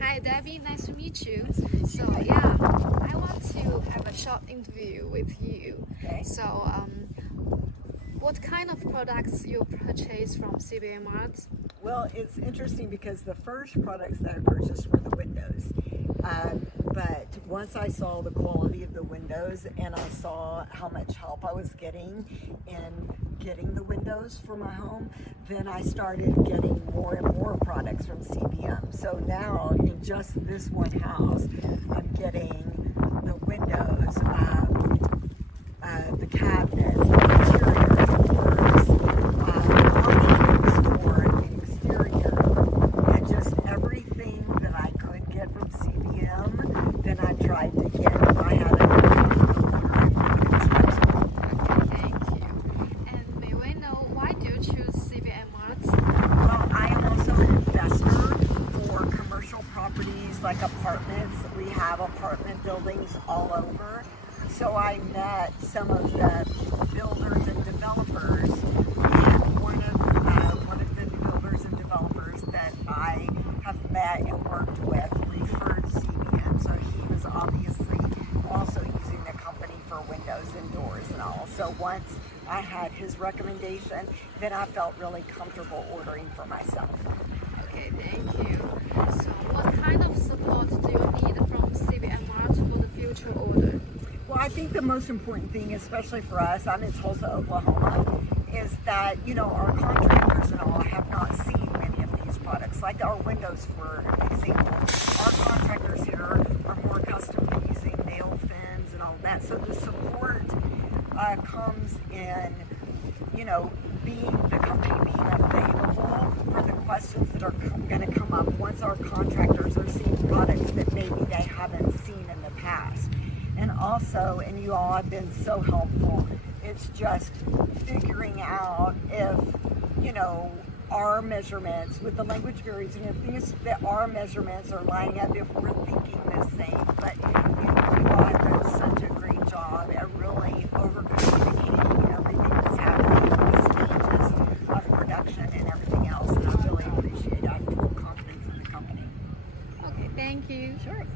Hi Debbie, nice to meet you. Nice to meet you. So yeah, I want to have a short interview with you. Okay. So what kind of products you purchase from CBA Mart? Well, it's interesting because the first products that I purchased were the windows. But once I saw the quality of the windows and I saw how much help I was getting in getting the windows for my home, then I started getting more and more products from CBM. So now in just this one house, I'm getting the windows, the cabinets, the interior doors, awnings for the exterior, and just everything that I could get from CBM, then I tried to get. I had a Thank you. And may we know why do you choose CBA Mart? Well, I am also an investor for commercial properties like apartments. We have apartment buildings all over. So I met some of the builders and developers, and one of the builders and developers that I have met and worked with referred CBM. So he was obviously also using the company for windows and doors and all. So once I had his recommendation, then I felt really comfortable ordering for myself. Okay, thank you. So what kind of support do you need from CBA Mart for the future order? Well, I think the most important thing, especially for us, I'm in Tulsa, Oklahoma, is that, our contractors and all have not seen many of these products. Like our windows, for example. Our contractors here are more accustomed to using nail fins and all that. So the support comes in, the company being available for the questions that are going to come up once our contractors are seeing products that maybe they haven't seen in the past. And also, and you all have been so helpful, it's just figuring out if, our measurements with the language barriers and everything, is that our measurements are lining up, if we're thinking the same. But you all have done such a great job at really over-communicating everything that's happening, the stages of production and everything else. And I really appreciate it. I have full confidence in the company. Okay, thank you. Sure.